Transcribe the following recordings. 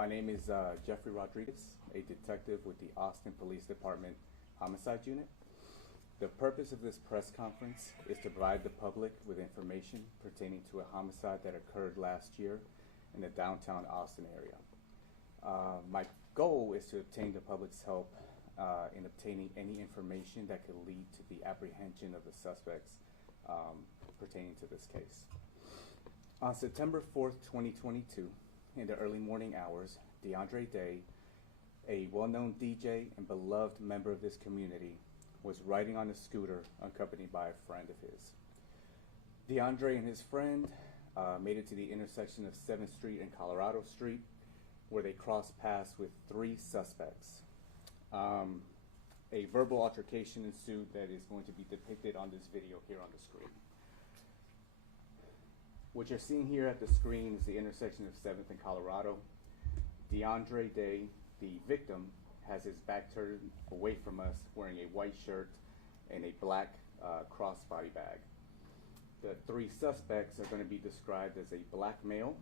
My name is Jeffrey Rodriguez, a detective with the Austin Police Department Homicide Unit. The purpose of this press conference is to provide the public with information pertaining to a homicide that occurred last year in the downtown Austin area. My goal is to obtain the public's help in obtaining any information that could lead to the apprehension of the suspects pertaining to this case. On September 4th, 2022, in the early morning hours, DeAndre Day, a well-known DJ and beloved member of this community, was riding on a scooter accompanied by a friend of his. DeAndre and his friend made it to the intersection of 7th Street and Colorado Street, where they crossed paths with three suspects. A verbal altercation ensued that is going to be depicted on this video here on the screen. What you're seeing here at the screen is the intersection of 7th and Colorado. DeAndre Day, the victim, has his back turned away from us, wearing a white shirt and a black crossbody bag. The three suspects are going to be described as a black male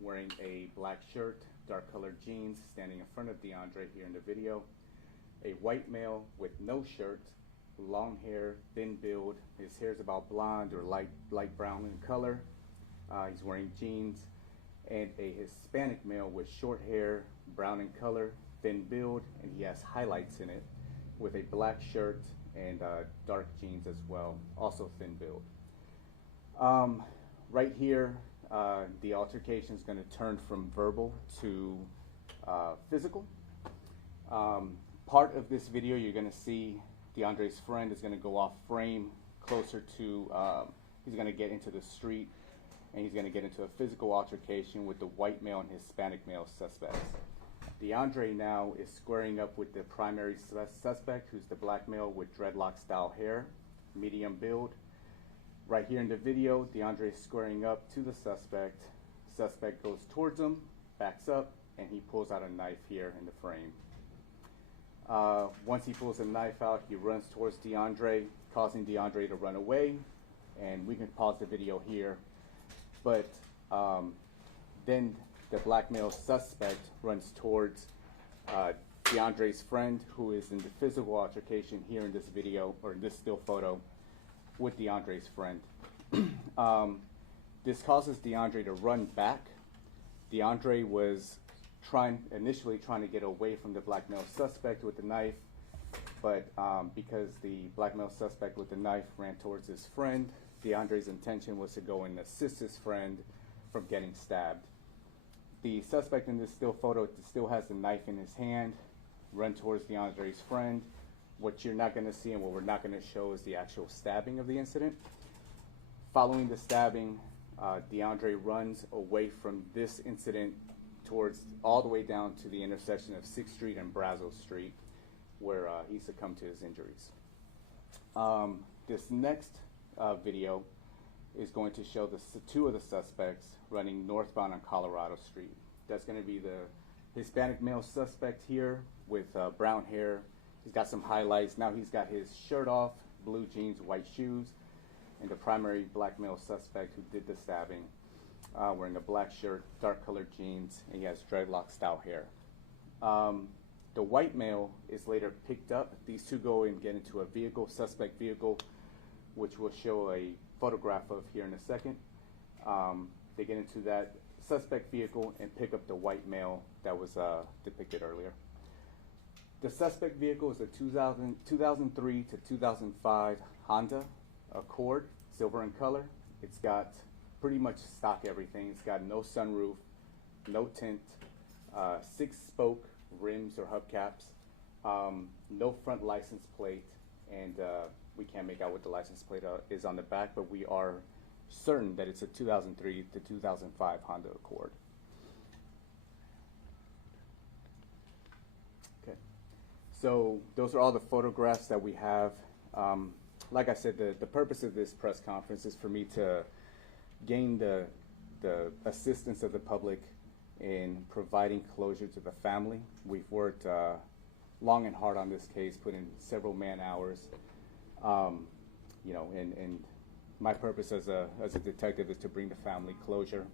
wearing a black shirt, dark colored jeans, standing in front of DeAndre here in the video. A white male with no shirt, long hair, thin build. His hair is about blonde or light brown in color. He's wearing jeans. And a Hispanic male with short hair, brown in color, thin build, and he has highlights in it, with a black shirt and dark jeans as well, also thin build. Right here, the altercation is going to turn from verbal to physical. Part of this video, you're going to see DeAndre's friend is going to go off frame closer to, he's going to get into the street, and he's going to get into a physical altercation with the white male and Hispanic male suspects. DeAndre now is squaring up with the primary suspect, who's the black male with dreadlock style hair, medium build. Right here in the video, DeAndre is squaring up to the suspect. Suspect goes towards him, backs up, and he pulls out a knife here in the frame. Once he pulls a knife out, he runs towards DeAndre, causing DeAndre to run away. And we can pause the video here. But then the black male suspect runs towards DeAndre's friend, who is in the physical altercation here in this video, or in this still photo, with DeAndre's friend. This causes DeAndre to run back. DeAndre was initially trying to get away from the black male suspect with the knife, but because the black male suspect with the knife ran towards his friend, DeAndre's intention was to go and assist his friend from getting stabbed. The suspect in this still photo still has the knife in his hand, run towards DeAndre's friend. What you're not going to see and what we're not going to show is the actual stabbing of the incident. Following the stabbing, DeAndre runs away from this incident towards all the way down to the intersection of 6th Street and Brazos Street, where he succumbed to his injuries. This next video is going to show two of the suspects running northbound on Colorado Street. That's going to be the Hispanic male suspect here with brown hair. He's got some highlights. Now he's got his shirt off, blue jeans, white shoes, and the primary black male suspect who did the stabbing, wearing a black shirt, dark colored jeans, and he has dreadlock style hair. The white male is later picked up. These two go and get into a vehicle, suspect vehicle, which we'll show a photograph of here in a second. They get into that suspect vehicle and pick up the white male that was depicted earlier. The suspect vehicle is a 2003 to 2005 Honda Accord, silver in color. It's got pretty much stock everything. It's got no sunroof, no tint, 6-spoke rims or hubcaps, no front license plate, and we can't make out what the license plate is on the back, but we are certain that it's a 2003 to 2005 Honda Accord. Okay, so those are all the photographs that we have. Like I said, the purpose of this press conference is for me to gain the assistance of the public in providing closure to the family. We've worked long and hard on this case, put in several man hours. And my purpose as a detective is to bring the family closure.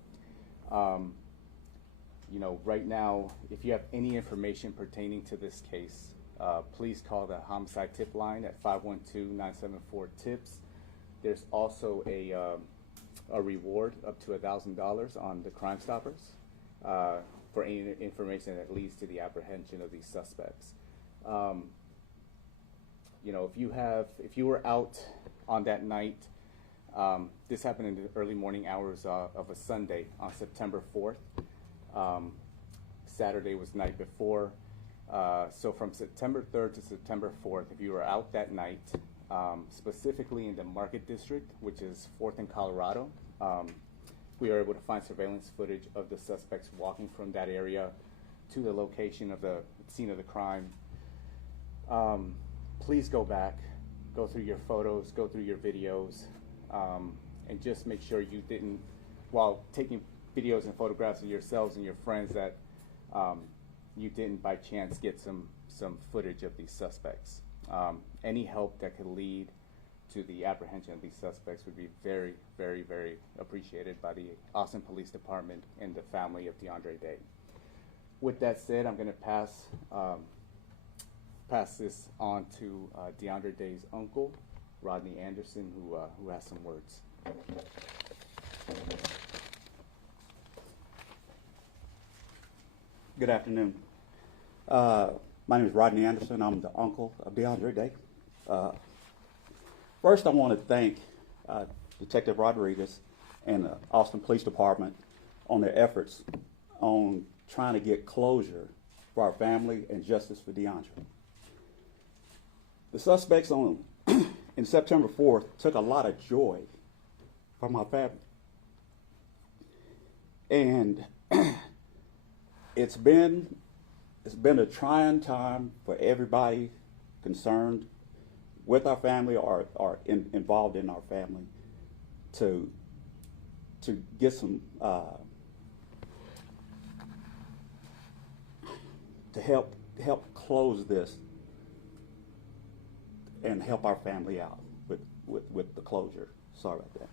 right now, if you have any information pertaining to this case, please call the homicide tip line at 512-974-TIPS. There's also a reward up to $1,000 on the Crime Stoppers for any information that leads to the apprehension of these suspects. If you were out on that night, this happened in the early morning hours of a Sunday on September 4th. Saturday was the night before. So from September 3rd to September 4th, if you were out that night, specifically in the Market District, which is 4th and Colorado, we were able to find surveillance footage of the suspects walking from that area to the location of the scene of the crime. Please go back, go through your photos, go through your videos, and just make sure you didn't, while taking videos and photographs of yourselves and your friends, that you didn't by chance get some footage of these suspects. Any help that could lead to the apprehension of these suspects would be very, very, very appreciated by the Austin Police Department and the family of DeAndre Day. With that said, I'm going to pass this on to DeAndre Day's uncle, Rodney Anderson, who has some words. Good afternoon. My name is Rodney Anderson. I'm the uncle of DeAndre Day. First, I want to thank Detective Rodriguez and the Austin Police Department on their efforts on trying to get closure for our family and justice for DeAndre. The suspects in September 4th took a lot of joy from my family. And it's been a trying time for everybody concerned with our family or involved in our family to get some to help close this and help our family out with the closure. Sorry about that.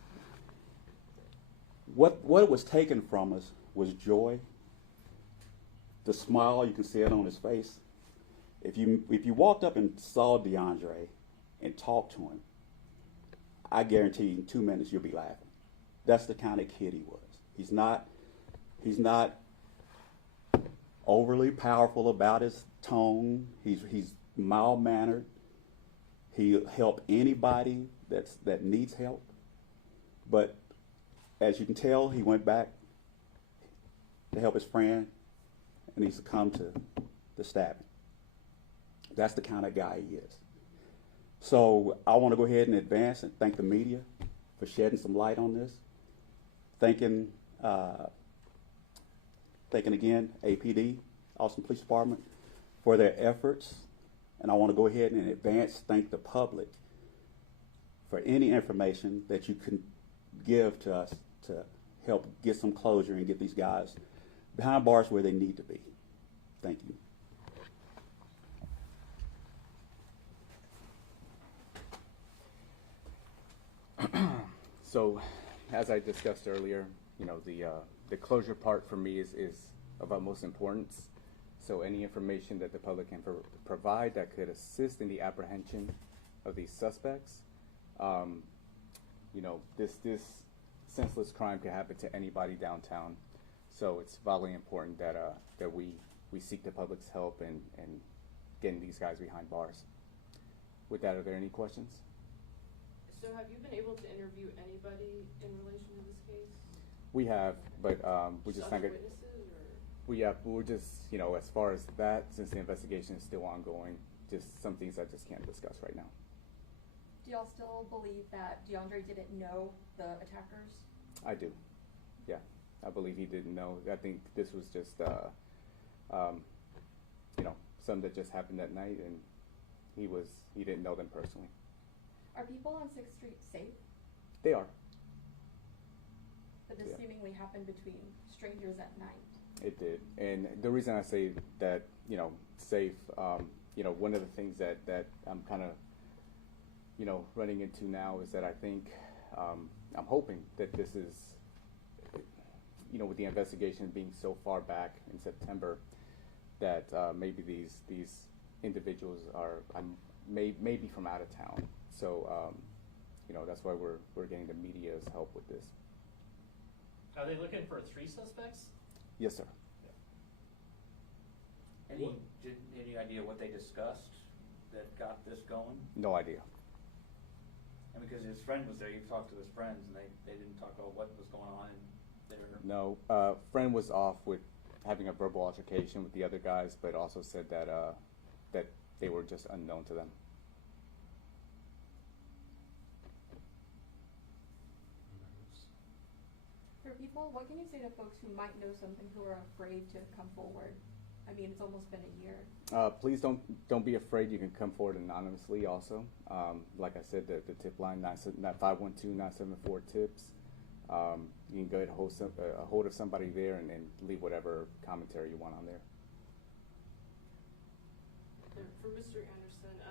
What was taken from us was joy. The smile, you can see it on his face. If you walked up and saw DeAndre and talked to him, I guarantee you in 2 minutes you'll be laughing. That's the kind of kid he was. He's not overly powerful about his tone. He's mild-mannered. He'll help anybody that needs help. But as you can tell, he went back to help his friend, and he succumbed to the stabbing. That's the kind of guy he is. So I want to go ahead and advance and thank the media for shedding some light on this. Thanking again APD, Austin Police Department, for their efforts. And I want to go ahead and in advance thank the public for any information that you can give to us to help get some closure and get these guys behind bars where they need to be. Thank you. So, as I discussed earlier, the closure part for me is of utmost importance. So any information that the public can provide that could assist in the apprehension of these suspects, this senseless crime could happen to anybody downtown. So it's vitally important that we seek the public's help in getting these guys behind bars. With that, are there any questions? So have you been able to interview anybody in relation to this case? We have, but we're just not Other going to. witnesses, or? We're just, as far as that, since the investigation is still ongoing, just some things I just can't discuss right now. Do y'all still believe that DeAndre didn't know the attackers? I do, yeah. I believe he didn't know. I think this was just, something that just happened that night, and he didn't know them personally. Are people on 6th Street safe? They are. But this Yeah. seemingly happened between strangers at night. It did, and the reason I say that, safe, one of the things that I'm kind of, running into now is that I think, I'm hoping that this is you know, with the investigation being so far back in September, that maybe these individuals are maybe from out of town. So you know, that's why we're getting the media's help with this. Are they looking for 3 suspects? Yes, sir. Any idea what they discussed that got this going? No idea. And because his friend was there, you talked to his friends, and they didn't talk about what was going on there. No, friend was off with having a verbal altercation with the other guys, but also said that that they were just unknown to them. For people, what can you say to folks who might know something who are afraid to come forward? I mean, it's almost been a year. Please don't be afraid. You can come forward anonymously also. Like I said, the tip line, 512-974-TIPS. You can go ahead and hold of somebody there and leave whatever commentary you want on there. For Mr. Anderson,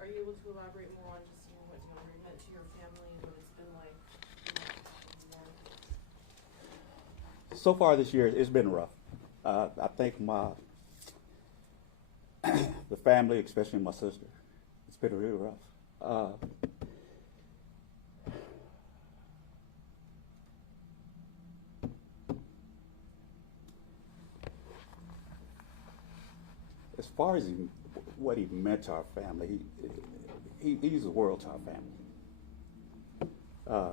are you able to elaborate more on just what DeAndre meant to your family and what it's been like? So far this year, it's been rough. I think the family, especially my sister, it's been really rough. As far as what he meant to our family, he's the world to our family. I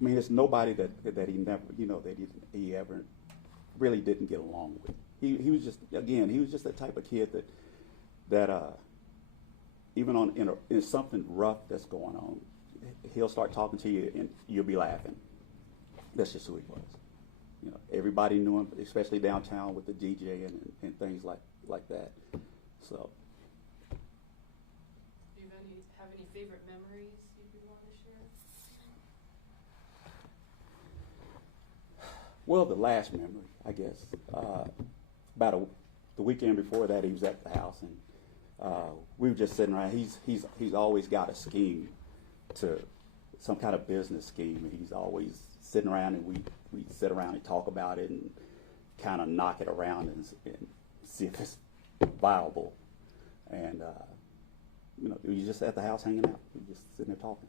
mean, it's nobody that he never, you know, that he ever really didn't get along with. He was just, again, he was just that type of kid that even in something rough that's going on, he'll start talking to you and you'll be laughing. That's just who he was. You know, everybody knew him, especially downtown with the DJ and things like that. So. Do you have any favorite memories you'd want to share? Well, the last memory, I guess. The weekend before that, he was at the house, and we were just sitting around. He's always got a scheme, some kind of business scheme, and he's always sitting around, and we sit around and talk about it and kind of knock it around and see if it's viable. And you know, we were just at the house hanging out. We were just sitting there talking.